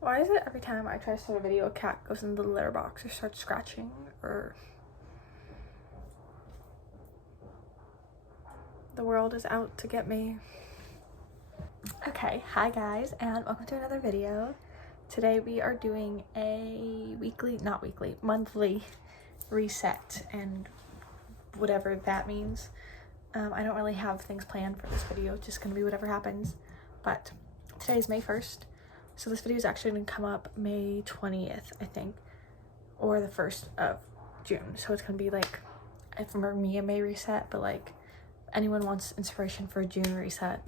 Why is it every time I try to start a video, a cat goes into the litter box or starts scratching, or the world is out to get me? Okay, hi guys, and welcome to another video. Today we are doing a monthly reset, and whatever that means. I don't really have things planned for this video, it's just gonna be whatever happens. But today is May 1st, so this video is actually gonna come up May 20th, I think, or the 1st of June. So it's gonna be like, for me, a May reset, but like anyone wants inspiration for a June reset,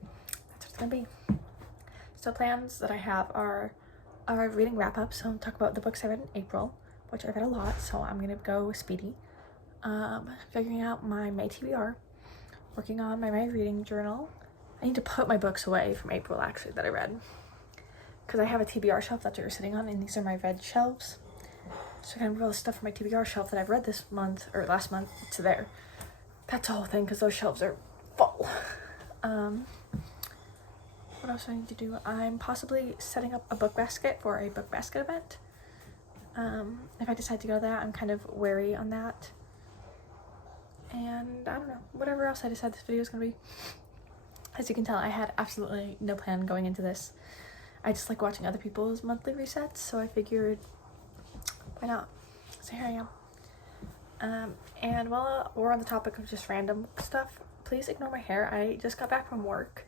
that's what it's gonna be. So plans that I have are reading wrap-up, so I'll talk about the books I read in April, which I read a lot, so I'm gonna go speedy. Figuring out my May TBR, working on my May reading journal. I need to put my books away from April, actually, that I read, because I have a TBR shelf that's what you're sitting on, and these are my read shelves. So I can move all the stuff from my TBR shelf that I've read this month, or last month, to there. That's the whole thing, because those shelves are full. What else do I need to do? I'm possibly setting up a book basket for a book basket event. If I decide to go to that, I'm kind of wary on that. And I don't know, whatever else I decide this video is gonna be. As you can tell, I had absolutely no plan going into this. I just like watching other people's monthly resets, so I figured, why not? So here I am. And while we're on the topic of just random stuff, please ignore my hair. I just got back from work,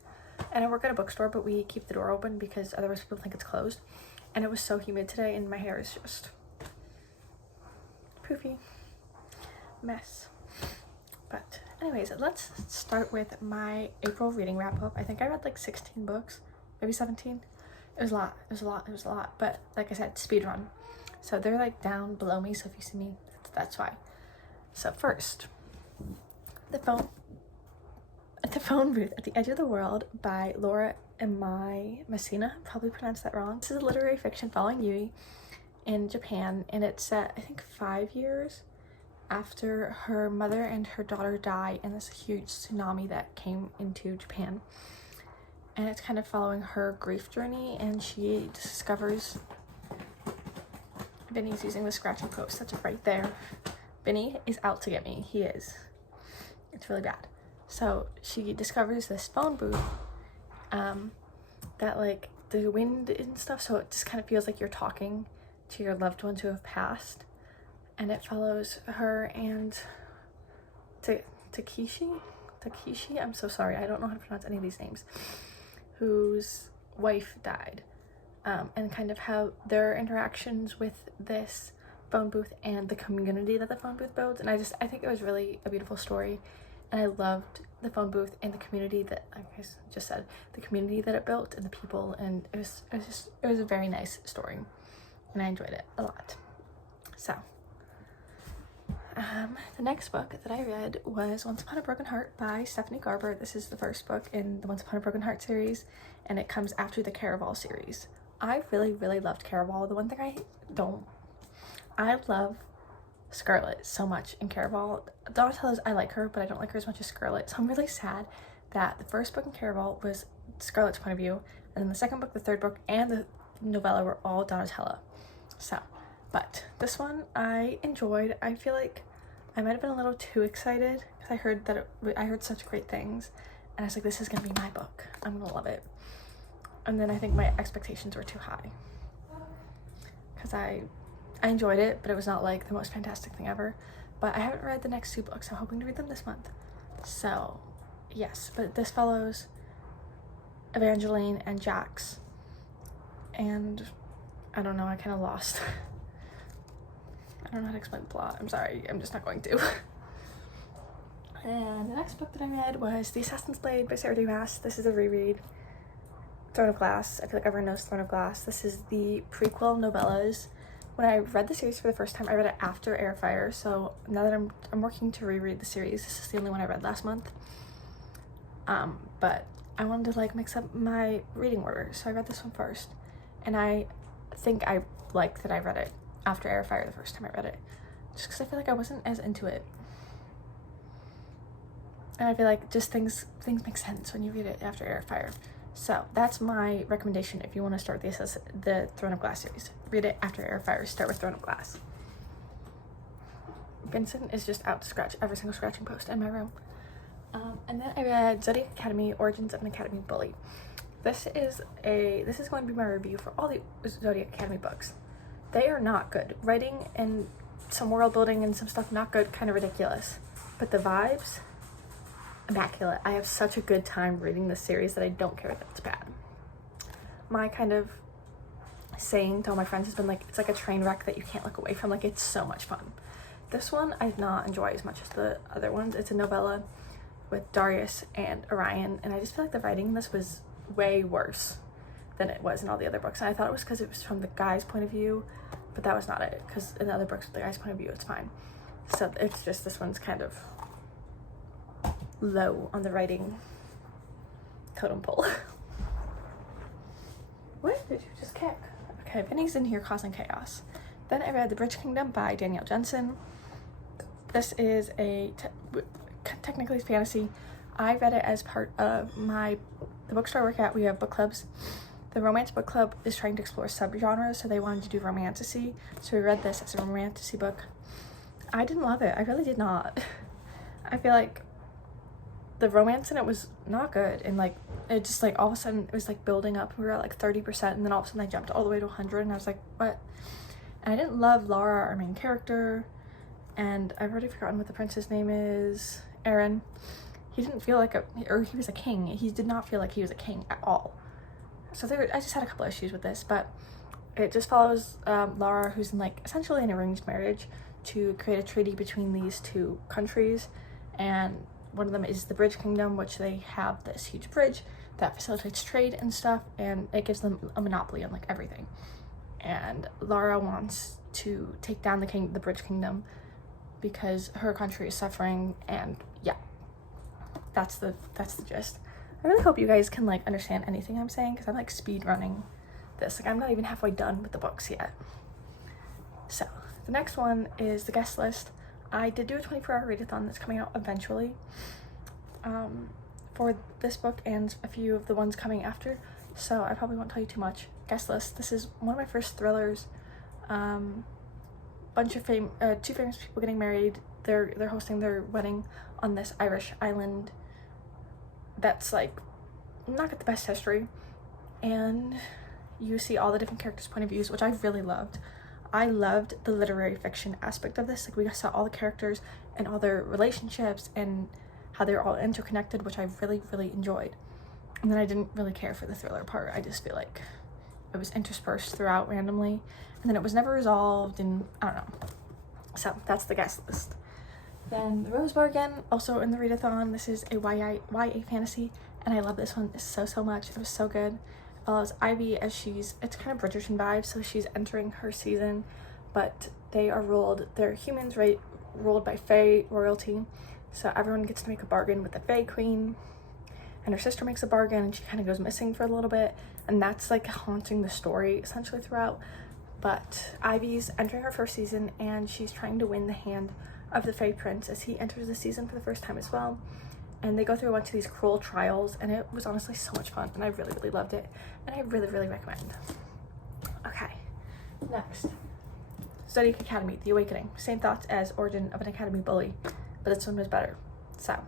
and I work at a bookstore, but we keep the door open because otherwise people think it's closed. And it was so humid today, and my hair is just poofy mess. But anyways, let's start with my April reading wrap-up. I think I read like 16 books, maybe 17. It was a lot, but like I said, speed run. So they're like down below me, so if you see me, that's why. So first, The Phone Booth at the Edge of the World by Laura Messina, probably pronounced that wrong. This is a literary fiction following Yui in Japan, and it's set, I think, 5 years after her mother and her daughter die in this huge tsunami that came into Japan. And it's kind of following her grief journey, and she discovers, Vinny's using the scratching post, that's right there. Vinny is out to get me, he is. It's really bad. So she discovers this phone booth that like the wind and stuff, so it just kind of feels like you're talking to your loved ones who have passed. And it follows her and Takeshi, I'm so sorry, I don't know how to pronounce any of these names, whose wife died, and kind of how their interactions with this phone booth and the community that the phone booth builds. And I think it was really a beautiful story, and I loved the phone booth and the community that, like I just said, the community that it built and the people, and it was a very nice story, and I enjoyed it a lot. So the next book that I read was Once Upon a Broken Heart by Stephanie Garber. This is the first book in the Once Upon a Broken Heart series, and it comes after the Caraval series. I really loved Caraval. The one thing I love Scarlet so much in Caraval. Donatella's, I like her, but I don't like her as much as Scarlet. So I'm really sad that the first book in Caraval was Scarlet's point of view, and then the second book, the third book, and the novella were all Donatella. So, but this one I enjoyed. I feel like I might have been a little too excited because I heard such great things, and I was like, this is gonna be my book, I'm gonna love it. And then I think my expectations were too high because I enjoyed it, but it was not like the most fantastic thing ever. But I haven't read the next 2 books. I'm hoping to read them this month. So yes, but this follows Evangeline and Jax, and I don't know, I kind of lost. I don't know how to explain the plot. I'm sorry, I'm just not going to. And the next book that I read was The Assassin's Blade by Sarah J. Maas. This is a reread. Throne of Glass. I feel like everyone knows Throne of Glass. This is the prequel novellas. When I read the series for the first time, I read it after Airfire, so now that I'm working to reread the series, this is the only one I read last month. But I wanted to like mix up my reading order, so I read this one first. And I think I liked that I read it after Airfire the first time I read it, just because I feel like I wasn't as into it. And I feel like just things make sense when you read it after Airfire. So that's my recommendation if you want to start the Throne of Glass series. Read it after Air Fire. Start with Throne of Glass. Vincent is just out to scratch every single scratching post in my room. And then I read Zodiac Academy, Origins of an Academy Bully. This is going to be my review for all the Zodiac Academy books. They are not good. Writing and some world building and some stuff not good, kind of ridiculous. But the vibes, immaculate. I have such a good time reading this series that I don't care if it's bad. My kind of saying to all my friends has been like, it's like a train wreck that you can't look away from. Like, it's so much fun. This one I did not enjoy as much as the other ones. It's a novella with Darius and Orion, and I just feel like the writing in this was way worse than it was in all the other books. And I thought it was because it was from the guy's point of view, but that was not it, because in the other books with the guy's point of view it's fine. So it's just this one's kind of low on the writing totem pole. What did you just kick? Okay, Vinny's in here causing chaos. Then I read The Bridge Kingdom by Danielle Jensen. This is technically it's fantasy. I read it as part of the bookstore I work at. We have book clubs. The romance book club is trying to explore subgenres, so they wanted to do romantasy. So we read this as a romantasy book. I didn't love it. I really did not. I feel like the romance in it was not good, and like it just like all of a sudden it was like building up. We were at like 30%, and then all of a sudden I jumped all the way to 100, and I was like, what? And I didn't love Laura, our main character, and I've already forgotten what the prince's name is. Aaron. He didn't feel like he was a king. He did not feel like he was a king at all. So I just had a couple issues with this, but it just follows Laura, who's in like essentially an arranged marriage, to create a treaty between these two countries, and one of them is the Bridge Kingdom, which they have this huge bridge that facilitates trade and stuff, and it gives them a monopoly on like everything. And Laura wants to take down the Bridge Kingdom because her country is suffering, and yeah, that's the gist. I really hope you guys can like understand anything I'm saying, because I'm like speed running this. Like, I'm not even halfway done with the books yet. So the next one is the guest list. I did do a 24-hour readathon that's coming out eventually for this book and a few of the ones coming after, so I probably won't tell you too much. Guest list. This is one of my first thrillers. Bunch of two famous people getting married. They're hosting their wedding on this Irish island that's like not got the best history, and you see all the different characters' point of views, which I really loved. I loved the literary fiction aspect of this. Like, we saw all the characters and all their relationships and how they were all interconnected, which I really, really enjoyed. And then I didn't really care for the thriller part. I just feel like it was interspersed throughout randomly, and then it was never resolved, and I don't know. So that's the guest list. Then The Rose Bargain, also in the readathon. This is a YA fantasy, and I love this one so much. It was so good. It follows Ivy as it's kind of Bridgerton vibes, so she's entering her season, but they're humans, right, ruled by Fae royalty, so everyone gets to make a bargain with the Fae Queen, and her sister makes a bargain, and she kind of goes missing for a little bit, and that's like haunting the story essentially throughout. But Ivy's entering her first season, and she's trying to win the hand of the Fae Prince as he enters the season for the first time as well. And they go through a bunch of these cruel trials, and it was honestly so much fun, and I really, really loved it, and I really, really recommend. Okay, next. Zodiac Academy, The Awakening. Same thoughts as Origin of an Academy Bully, but this one was better. So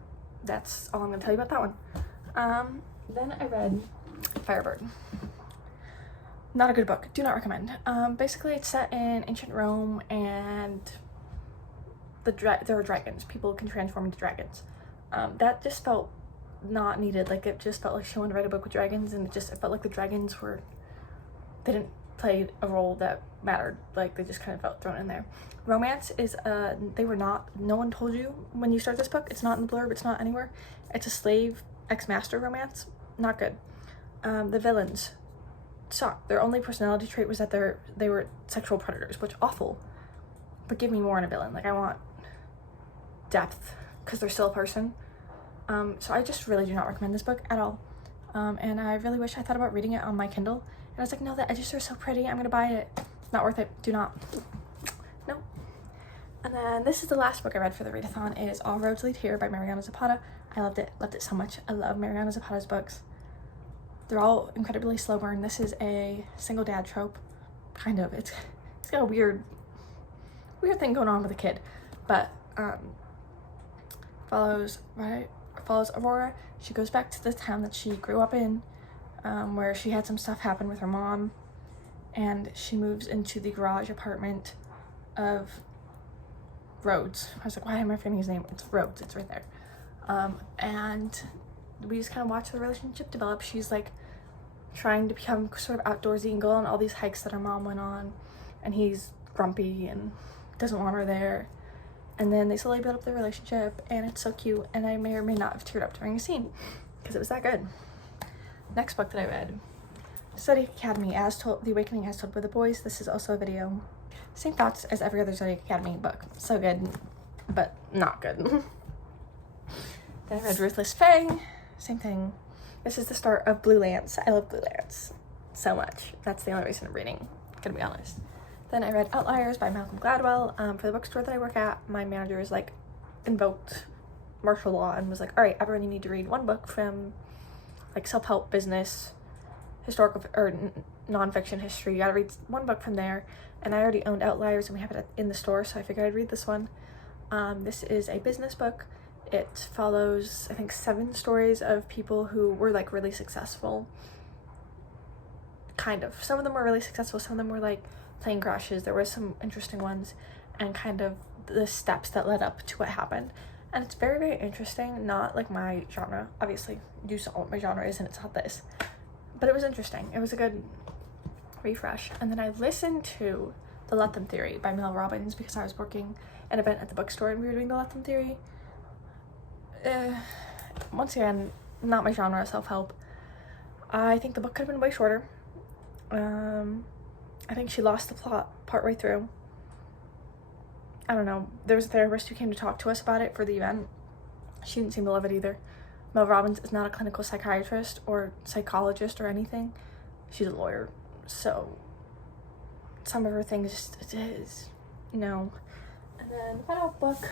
that's all I'm going to tell you about that one. Then I read Firebird. Not a good book. Do not recommend. Basically, it's set in ancient Rome, and there are dragons. People can transform into dragons. That just felt not needed. Like, it just felt like she wanted to write a book with dragons, and it felt like the dragons they didn't play a role that mattered. Like, they just kind of felt thrown in there. Romance is no one told you when you start this book. It's not in the blurb, it's not anywhere. It's a slave ex-master romance. Not good. The villains suck. Their only personality trait was that they were sexual predators, which awful. But give me more in a villain. Like, I want depth, because they're still a person. So I just really do not recommend this book at all. And I really wish I thought about reading it on my Kindle. And I was like, no, the edges are so pretty, I'm gonna buy it. Not worth it. Do not. No. And then this is the last book I read for the readathon. It is All Roads Lead Here by Mariana Zapata. I loved it so much. I love Mariana Zapata's books. They're all incredibly slow burn. This is a single dad trope, kind of. It's got a weird thing going on with a kid, but follows Aurora. She goes back to the town that she grew up in, where she had some stuff happen with her mom, and she moves into the garage apartment of Rhodes. I was like, why am I forgetting his name? It's Rhodes. It's right there. And we just kind of watch the relationship develop. She's like trying to become sort of outdoorsy and go on all these hikes that her mom went on, and he's grumpy and doesn't want her there. And then they slowly build up their relationship, and it's so cute, and I may or may not have teared up during a scene because it was that good. Next book that I read, Zodiac Academy, As Told, The Awakening As Told by the Boys. This is also a video. Same thoughts as every other Zodiac Academy book. So good, but not good. Then I read Ruthless Fae. Same thing. This is the start of Blue Lance. I love Blue Lance so much. That's the only reason I'm reading, gonna be honest. Then I read Outliers by Malcolm Gladwell. For the bookstore that I work at, my manager is like invoked martial law and was like, all right, everyone, you need to read one book from like self-help, business, historical or nonfiction history. You gotta read one book from there. And I already owned Outliers and we have it in the store, so I figured I'd read this one. This is a business book. It follows, I think, 7 stories of people who were like really successful. Kind of. Some of them were really successful, some of them were like plane crashes. There were some interesting ones, and kind of the steps that led up to what happened. And it's very, very interesting. Not like my genre. Obviously, you saw what my genre is, and it's not this. But it was interesting. It was a good refresh. And then I listened to The Let Them Theory by Mel Robbins because I was working an event at the bookstore and we were doing The Let Them Theory. Once again, not my genre, self-help. I think the book could have been way shorter. I think she lost the plot partway through. I don't know. There was a therapist who came to talk to us about it for the event. She didn't seem to love it either. Mel Robbins is not a clinical psychiatrist or psychologist or anything. She's a lawyer. So some of her things just is no. And then the final book.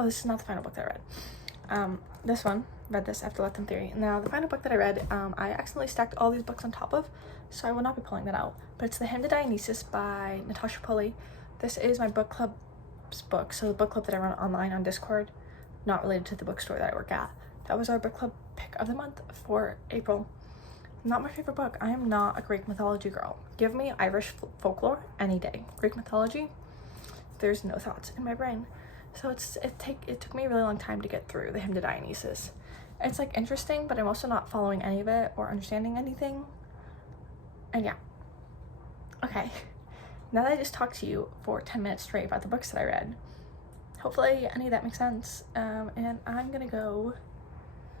Oh, this is not the final book that I read. This one, read this after Let Them Theory. Now, the final book that I read, I accidentally stacked all these books on top of, so I will not be pulling that out. But it's The Hymn to Dionysus by Natasha Pulley. This is my book club's book, so the book club that I run online on Discord, not related to the bookstore that I work at. That was our book club pick of the month for April. Not my favorite book. I am not a Greek mythology girl. Give me Irish folklore any day. Greek mythology, there's no thoughts in my brain. So it took me a really long time to get through The Hymn to Dionysus. It's like interesting, but I'm also not following any of it or understanding anything. And yeah. Okay. Now that I just talked to you for 10 minutes straight about the books that I read, hopefully any of that makes sense. And I'm gonna go,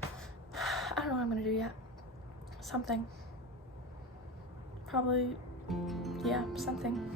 I don't know what I'm gonna do yet. Something. Probably, yeah, something.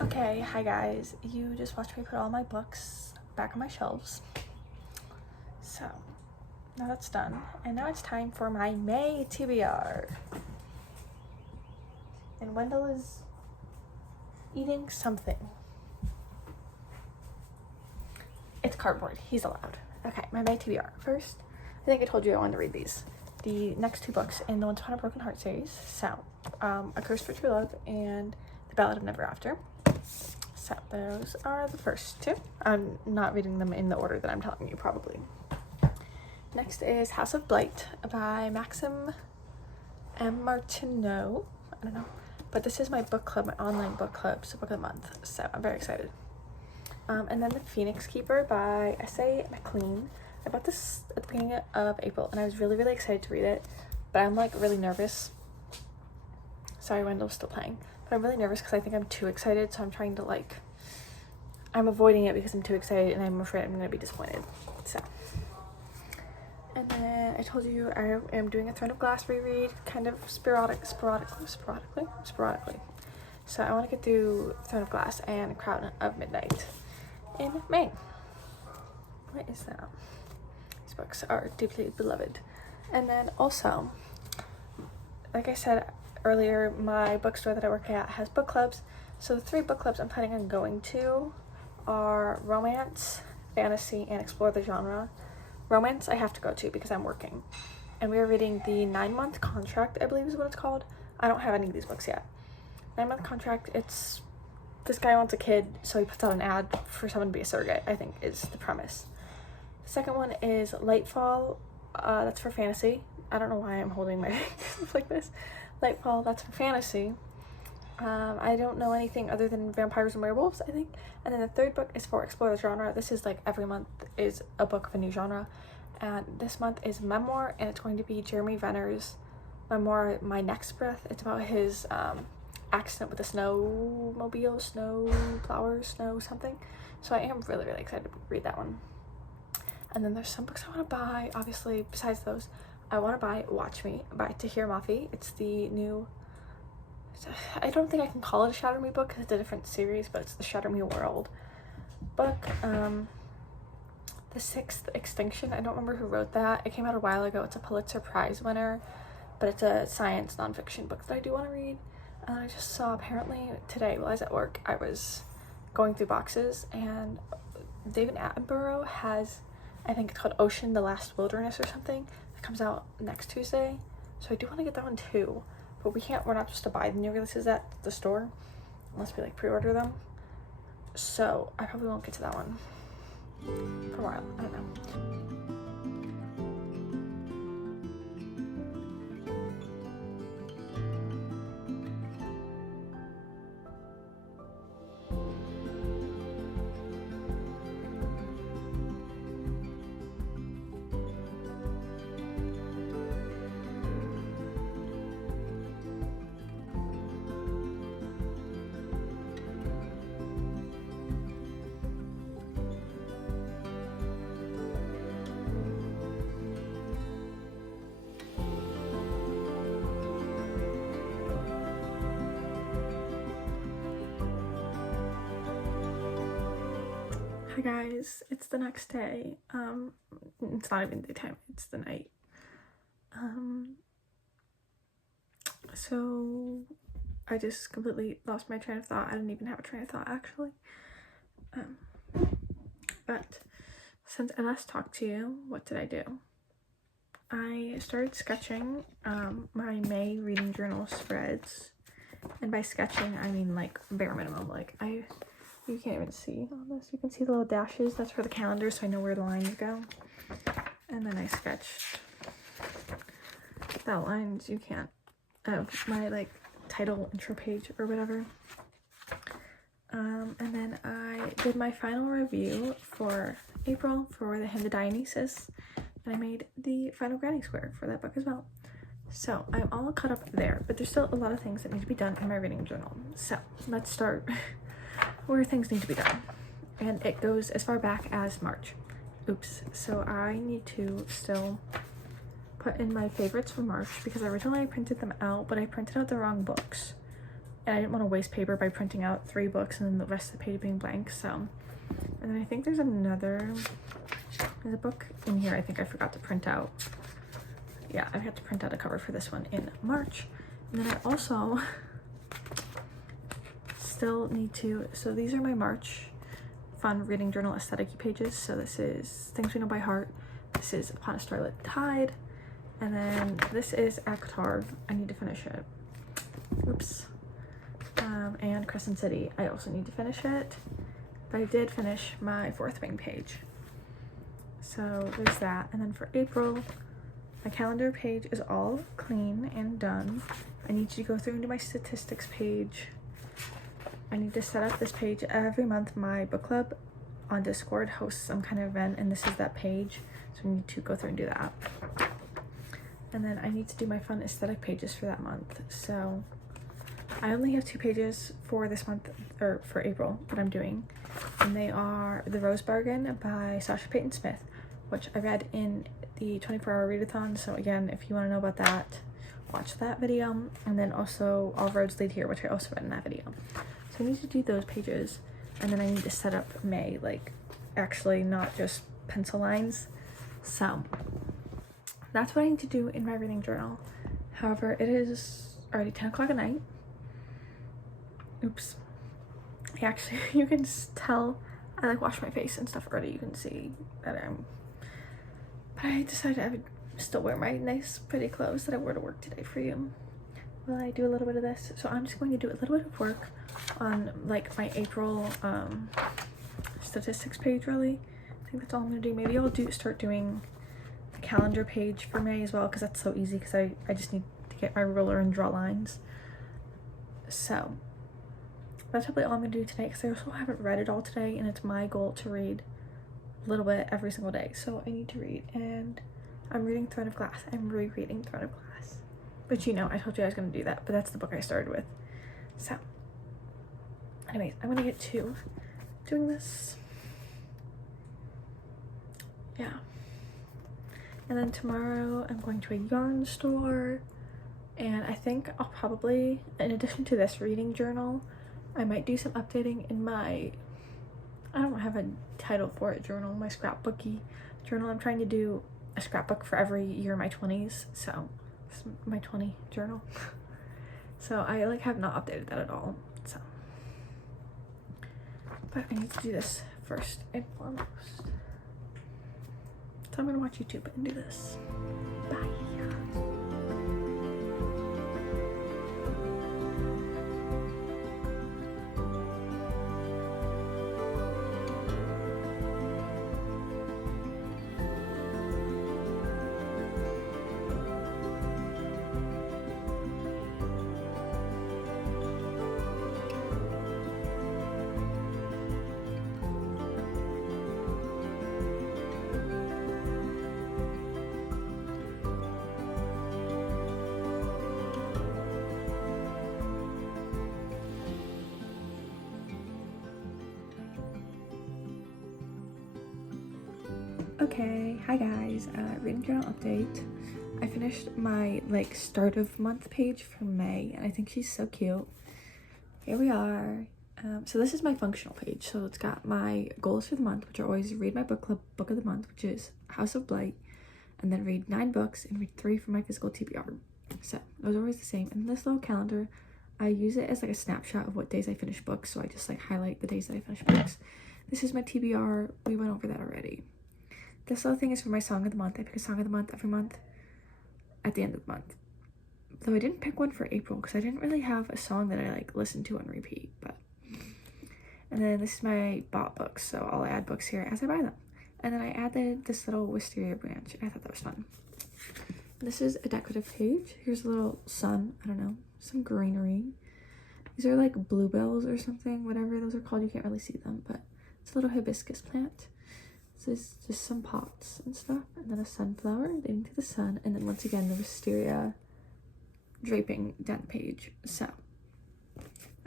Okay, hi guys. You just watched me put all my books back on my shelves. So, now that's done. And now it's time for my May TBR. And Wendell is eating something. It's cardboard. He's allowed. Okay, my May TBR. First, I think I told you I wanted to read these. The next 2 books in the Once Upon a Broken Heart series. So, A Curse for True Love and The Ballad of Never After. So those are the first two. I'm not reading them in the order that I'm telling you probably. Next is House of Blight by Maxim M. Martineau. I don't know. But this is my book club, my online book club, so book of the month. So I'm very excited. And then The Phoenix Keeper by S.A. McLean. I bought this at the beginning of April and I was really, really excited to read it. But I'm like really nervous. Sorry, Wendell's still playing. But I'm really nervous because I think I'm too excited. So I'm trying to like, I'm avoiding it because I'm too excited and I'm afraid I'm going to be disappointed. So. And then I told you I am doing a Throne of Glass reread, kind of sporadically. So I want to get through Throne of Glass and Crown of Midnight in May. What is that? These books are deeply beloved. And then also, like I said earlier, my bookstore that I work at has book clubs. So the 3 book clubs I'm planning on going to are romance, fantasy, and explore the genre. Romance I have to go to because I'm working. And we are reading the 9-month contract, I believe is what it's called. I don't have any of these books yet. 9-month contract, it's this guy wants a kid, so he puts out an ad for someone to be a surrogate, I think is the premise. The second one is Lightfall, that's for fantasy. I don't know why I'm holding my fingers like this. Lightfall, that's for fantasy. I don't know anything other than vampires and werewolves, I think. And then the third book is for explore the genre. This is like every month is a book of a new genre. And this month is memoir, and it's going to be Jeremy Renner's memoir, My Next Breath. It's about his accident with a snowmobile, snow something. So I am really, really excited to read that one. And then there's some books I want to buy. Obviously, besides those, I want to buy Watch Me by Tahir Mafi. It's the new, I don't think I can call it a Shatter Me book because it's a different series, but it's the Shatter Me World book. The Sixth Extinction, I don't remember who wrote that. It came out a while ago. It's a Pulitzer Prize winner, but it's a science nonfiction book that I do want to read. And I just saw apparently today while I was at work, I was going through boxes, and David Attenborough has, I think it's called Ocean, the Last Wilderness or something. It comes out next Tuesday. So I do want to get that one too. But we're not supposed to buy the new releases at the store unless we like pre-order them. So I probably won't get to that one for a while. I don't know. Hi guys, it's the next day. It's not even daytime, it's the night. So I just completely lost my train of thought. I didn't even have a train of thought actually. But since I last talked to you, what did I do? I started sketching my May reading journal spreads. And by sketching, I mean like bare minimum. Like you can't even see on this. You can see the little dashes. That's for the calendar, so I know where the lines go. And then I sketched the outlines. You can't of my like title intro page or whatever. And then I did my final review for April for The Hymn to Dionysus, and I made the final granny square for that book as well. So I'm all caught up there, but there's still a lot of things that need to be done in my reading journal. So let's start where things need to be done. And it goes as far back as March. Oops. So I need to still put in my favorites for March because originally I printed them out, but I printed out the wrong books. And I didn't want to waste paper by printing out 3 books and then the rest of the page being blank. So, and then I think there's a book in here I think I forgot to print out. Yeah, I had to print out a cover for this one in March. And then I also still need to, so these are my March fun reading journal aesthetic pages. So this is Things We Know by Heart. This is Upon a Starlit Tide. And then this is Akatar. I need to finish it. Oops. and Crescent City. I also need to finish it, but I did finish my Fourth Wing page. So there's that. And then for April, my calendar page is all clean and done. I need to go through into my statistics page. I need to set up this page every month. My book club on Discord hosts some kind of event, and this is that page. So I need to go through and do that. And then I need to do my fun aesthetic pages for that month. So I only have 2 pages for this month, or for April, that I'm doing. And they are The Rose Bargain by Sasha Payton Smith, which I read in the 24-hour readathon. So again, if you want to know about that, watch that video. And then also All Roads Lead Here, which I also read in that video. So I need to do those pages. And then I need to set up May, like actually not just pencil lines. So that's what I need to do in my reading journal. However, it is already 10 o'clock at night. Oops. Actually, you can tell I like wash my face and stuff already. You can see that but I decided I would still wear my nice pretty clothes that I wore to work today for you while I do a little bit of this. So I'm just going to do a little bit of work on like my April statistics page. Really, I think that's all I'm gonna do. Maybe I'll start doing the calendar page for May as well, because that's so easy, because I just need to get my ruler and draw lines. So that's probably all I'm gonna do today, because I also haven't read it all today, and it's my goal to read a little bit every single day. So I need to read, and I'm reading Throne of Glass. I'm rereading Throne of Glass, but you know, I told you I was gonna do that, but that's the book I started with. So anyways, I'm gonna get to doing this. Yeah. And then tomorrow I'm going to a yarn store, and I think I'll probably, in addition to this reading journal, I might do some updating in my, I don't have a title for it, journal, my scrapbooky journal. I'm trying to do a scrapbook for every year of my 20s, so this is my 20 journal. So I like have not updated that at all. So, but I need to do this first and foremost. So I'm gonna watch YouTube and do this. Bye. Okay, hi guys, reading journal update. I finished my like start of month page for May, and I think she's so cute. Here we are. So this is my functional page. So it's got my goals for the month, which are always read my book club book of the month, which is House of Blight, and then read 9 books and read 3 from my physical TBR. So those are always the same. And this little calendar, I use it as like a snapshot of what days I finish books. So I just like highlight the days that I finish books. This is my TBR. We went over that already. This little thing is for my song of the month. I pick a song of the month every month at the end of the month. Though I didn't pick one for April because I didn't really have a song that I like listen to on repeat. But and then this is my bought books, so I'll add books here as I buy them. And then I added this little wisteria branch. I thought that was fun. This is a decorative page. Here's a little sun. I don't know, some greenery. These are like bluebells or something, whatever those are called. You can't really see them, but it's a little hibiscus plant. This is just some pots and stuff, and then a sunflower leading to the sun, and then once again the wisteria draping down the page. So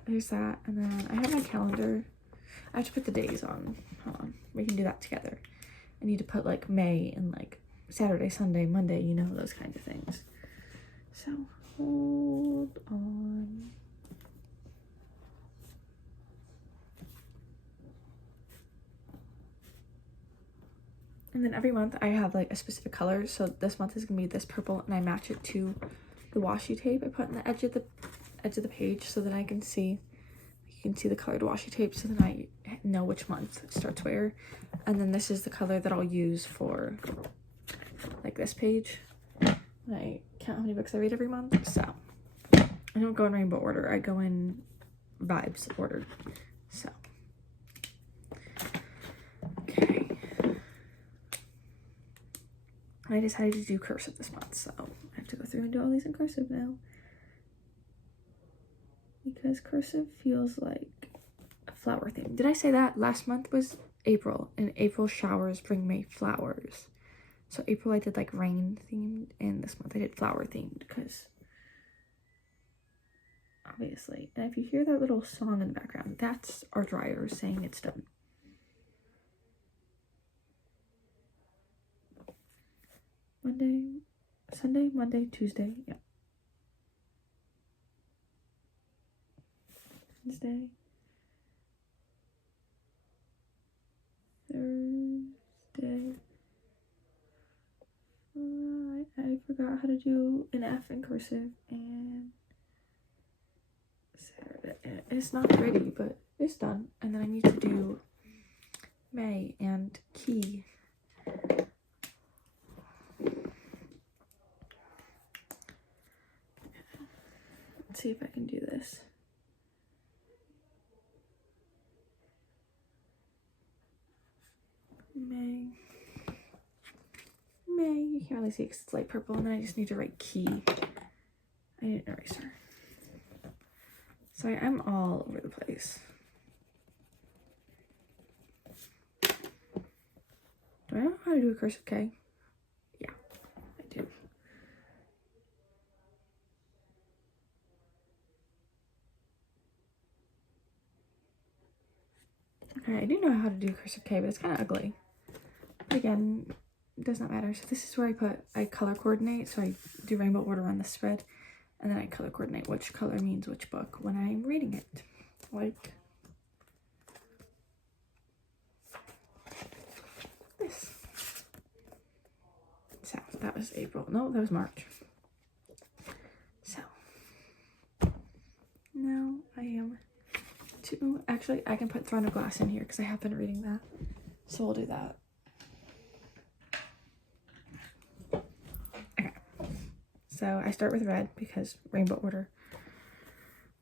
there's that, and then I have my calendar. I have to put the days on. Hold on, we can do that together. I need to put like May and like Saturday, Sunday, Monday, you know, those kinds of things. So hold on. And then every month I have like a specific color. So this month is gonna be this purple, and I match it to the washi tape I put in the edge of the page, so that I can see, you can see the colored washi tape, so then I know which month starts where. And then this is the color that I'll use for like this page. And I count how many books I read every month. So I don't go in rainbow order. I go in vibes ordered. So, okay. I decided to do cursive this month, so I have to go through and do all these in cursive now. Because cursive feels like a flower theme. Did I say that? Last month was April, and April showers bring me flowers. So April I did like rain themed, and this month I did flower themed because obviously. And if you hear that little song in the background, that's our dryer saying it's done. Sunday, Monday, Tuesday, yeah. Wednesday, Thursday. I forgot how to do an F in cursive, and Saturday. It's not pretty, but it's done. And then I need to do May and key. Let's see if I can do this. May, you can't really see because it's light purple, and then I just need to write key. I need an eraser. Sorry, I'm all over the place. Do I know how to do a cursive K? Yeah, I do. Okay, I do know how to do cursive K, but it's kind of ugly. But again, it does not matter. So this is where I color coordinate. So I do rainbow order on the spread, and then I color coordinate which color means which book when I'm reading it. Like this. So that was April. No, that was March. So now I am to, actually I can put Throne of Glass in here because I have been reading that. So we'll do that. Okay. So I start with red because rainbow order.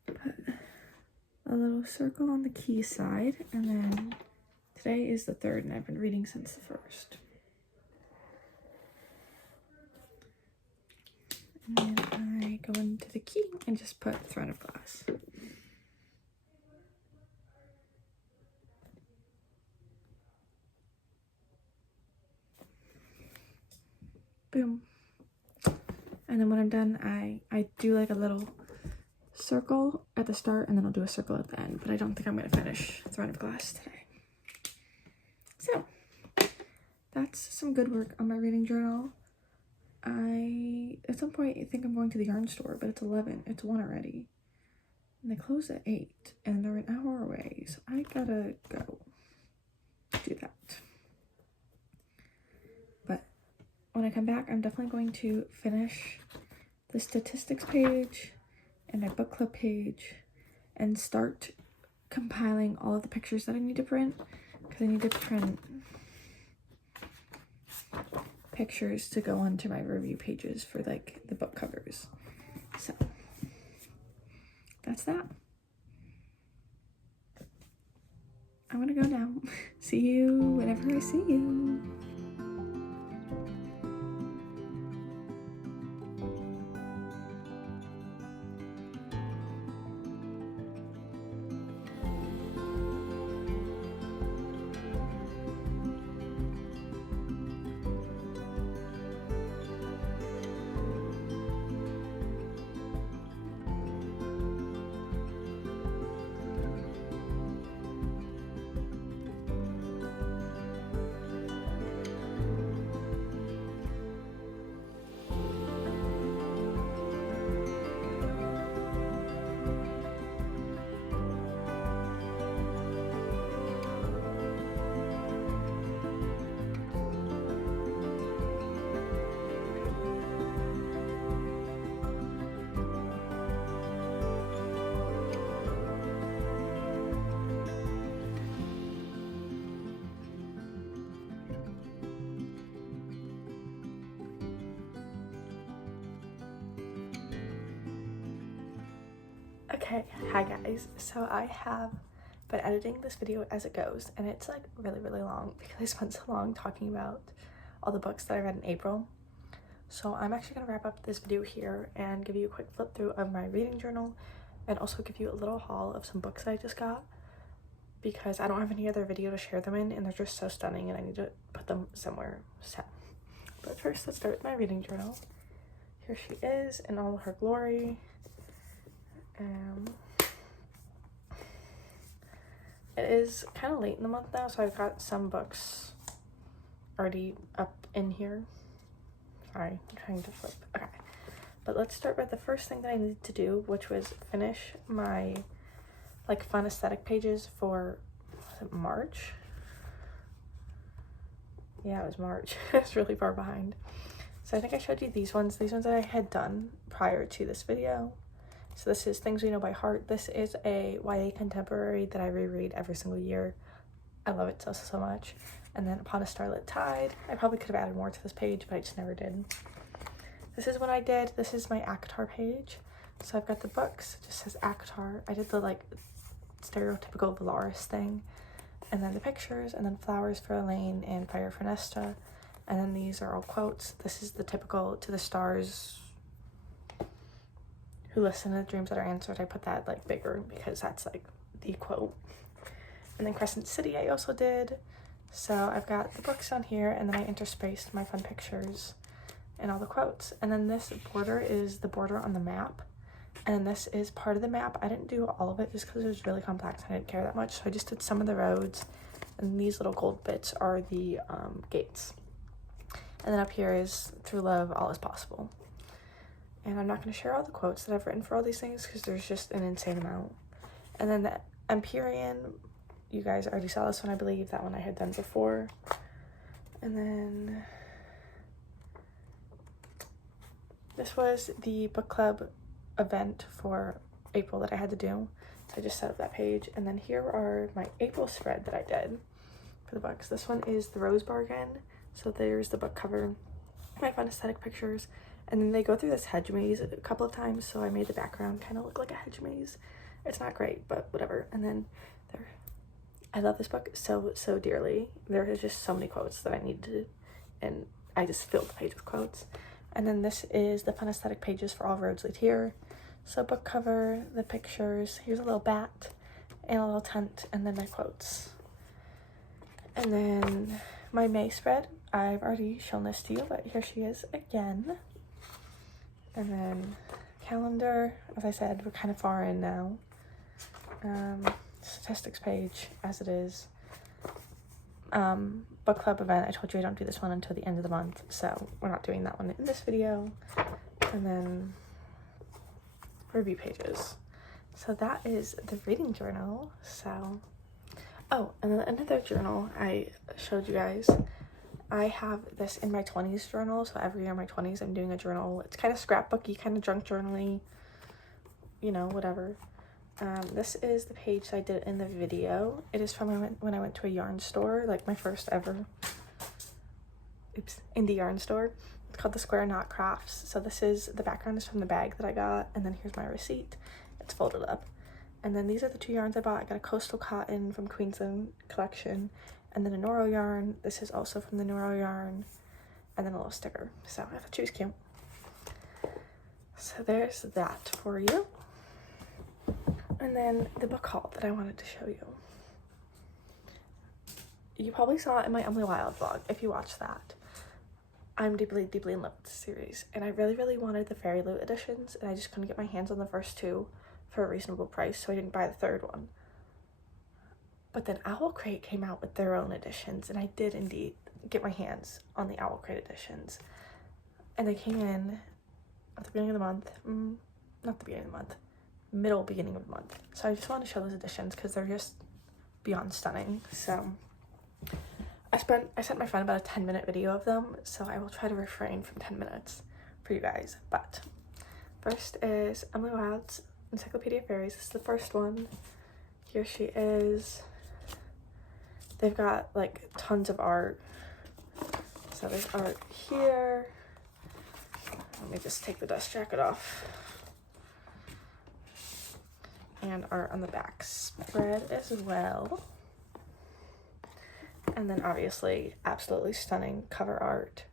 Put a little circle on the key side, and then today is the 3rd, and I've been reading since the 1st. And then I go into the key and just put Throne of Glass. Boom. And then when I'm done, I do like a little circle at the start, and then I'll do a circle at the end, but I don't think I'm going to finish Throne of Glass today. So that's some good work on my reading journal. I at some point think I'm going to the yarn store, but it's 11. It's 1 already, and they close at 8, and they're an hour away, so I gotta go do that. But when I come back, I'm definitely going to finish the statistics page and my book club page and start compiling all of the pictures that I need to print, because I need to print pictures to go onto my review pages for like the book covers. So that's that. I'm gonna go now. See you whenever I see you. Okay, hi guys. So I have been editing this video as it goes, and it's like really long because I spent so long talking about all the books that I read in April. So I'm actually going to wrap up this video here and give you a quick flip through of my reading journal and also give you a little haul of some books that I just got because I don't have any other video to share them in and they're just so stunning and I need to put them somewhere. But first, let's start with my reading journal. Here she is in all her glory. It is kind of late in the month now, so I've got some books already up in here. Sorry, I'm trying to flip. Okay, but let's start with the first thing that I needed to do, which was finish my like fun aesthetic pages for, was it March? Yeah, it was March. It's really far behind. So I think I showed you these ones that I had done prior to this video. So this is Things We Know by Heart. This is a YA contemporary that I reread every single year. I love it so much. And then Upon a Starlit Tide. I probably could have added more to this page, but I just never did. This is what I did. This is my ACOTAR page. So I've got the books. It just says ACOTAR. I did the like stereotypical Valaris thing. And then the pictures, and then Flowers for Elaine and Fire for Nesta. And then these are all quotes. This is the typical To the Stars Who Listen to the Dreams That Are Answered. I put that like bigger because that's like the quote. And then Crescent City I also did. So I've got the books on here and then I interspaced my fun pictures and all the quotes. And then this border is the border on the map. And this is part of the map. I didn't do all of it just because it was really complex. I didn't care that much. So I just did some of the roads. And these little gold bits are the gates. And then up here is Through Love, All Is Possible. And I'm not going to share all the quotes that I've written for all these things because there's just an insane amount. And then the Empyrean, you guys already saw this one, I believe. That one I had done before. And then this was the book club event for April that I had to do. So I just set up that page. And then here are my April spread that I did for the books. This one is The Rose Bargain. So there's the book cover, my fun aesthetic pictures. And then they go through this hedge maze a couple of times, so I made the background kind of look like a hedge maze. It's not great, but whatever. And then there, I love this book so dearly. There is just so many quotes that I needed, and I just filled the page with quotes. And then this is the fun aesthetic pages for All Roads Lead Here. So book cover, the pictures, here's a little bat, and a little tent, and then my quotes. And then my May spread, I've already shown this to you, but here she is again. And then calendar, as I said, we're kind of far in now. Statistics page, as it is. Book club event, I told you I don't do this one until the end of the month, so we're not doing that one in this video. And then review pages. So that is the reading journal. So, oh, and then another journal I showed you guys. I have this in my 20s journal, so every year in my 20s I'm doing a journal. It's kind of scrapbooky, kind of junk journaly, you know, whatever. This is the page that I did in the video. It is from when I went to a yarn store, like my first ever, indie yarn store. It's called the Square Knot Crafts. So this is, the background is from the bag that I got, and then here's my receipt. It's folded up. And then these are the two yarns I bought. I got a coastal cotton from Queensland collection, and then a Noro yarn. This is also from the Noro yarn, and then a little sticker. So I thought she was cute. So there's that for you. And then the book haul that I wanted to show you. You probably saw it in my Emily Wild vlog if you watched that. I'm deeply in love with this series, and I really wanted the Fairy Loot editions, and I just couldn't get my hands on the first two for a reasonable price, so I didn't buy the third one. But then Owl Crate came out with their own editions, and I did indeed get my hands on the Owl Crate editions. And they came in at the beginning of the month, not the beginning of the month, beginning of the month. So I just wanted to show those editions because they're just beyond stunning. So I sent my friend about a 10-minute video of them, so I will try to refrain from 10 minutes for you guys. But first is Emily Wild's Encyclopedia of Fairies. This is the first one. Here she is. They've got like tons of art. So there's art here. Let me just take the dust jacket off. and art on the back spread as well. And then obviously absolutely stunning cover art.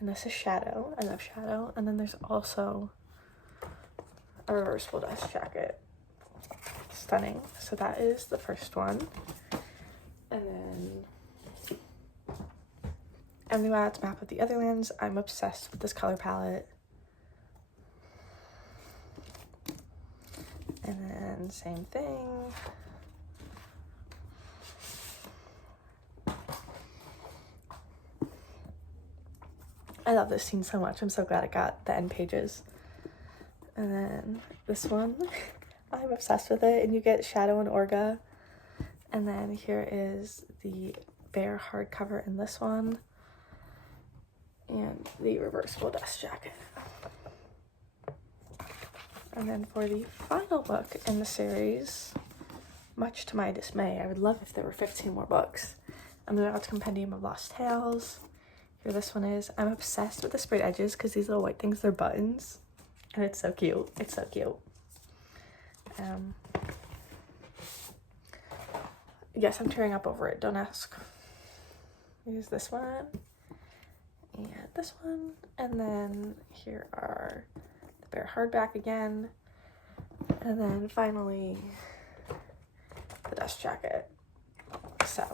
And this is Shadow. I love Shadow. And then there's also a reversible dust jacket. Stunning. So that is the first one. And then Emily Wild's Map of the Otherlands. I'm obsessed with this color palette. And then same thing. I love this scene so much. I'm so glad it got the end pages. And then this one, I'm obsessed with it. And you get Shadow and Orga. And then here is the Bear hardcover in this one. And the reversible dust jacket. And then for the final book in the series, much to my dismay, I would love if there were 15 more books. I'm going to Compendium of Lost Tales. Here this one is. I'm obsessed with the sprayed edges because these little white things, they're buttons. And it's so cute. It's so cute. Yes, I'm tearing up over it. Don't ask. Here's this one. And this one. And then here are the Bear hardback again. And then finally the dust jacket. So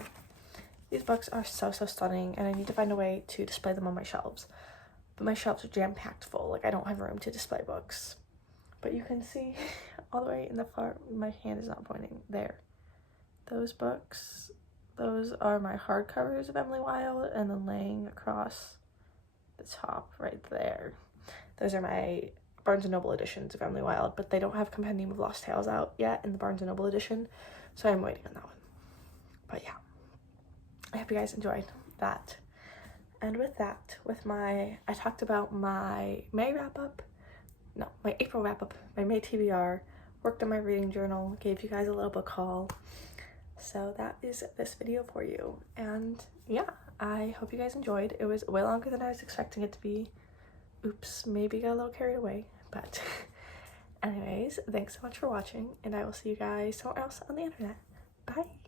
these books are so stunning, and I need to find a way to display them on my shelves. But my shelves are jam-packed full. Like, I don't have room to display books. But you can see all the way in the far, my hand is not pointing there. Those books, those are my hardcovers of Emily Wild, and then laying across the top right there, those are my Barnes & Noble editions of Emily Wild, but they don't have Compendium of Lost Tales out yet in the Barnes & Noble edition, so I'm waiting on that one. But yeah, I hope you guys enjoyed that. And with that, I talked about my May wrap-up, no, my April wrap-up, my May TBR, worked on my reading journal, gave you guys a little book haul. So that is this video for you. And yeah, I hope you guys enjoyed. It was way longer than I was expecting it to be. Oops, maybe got a little carried away. But anyways, thanks so much for watching, and I will see you guys somewhere else on the internet. Bye!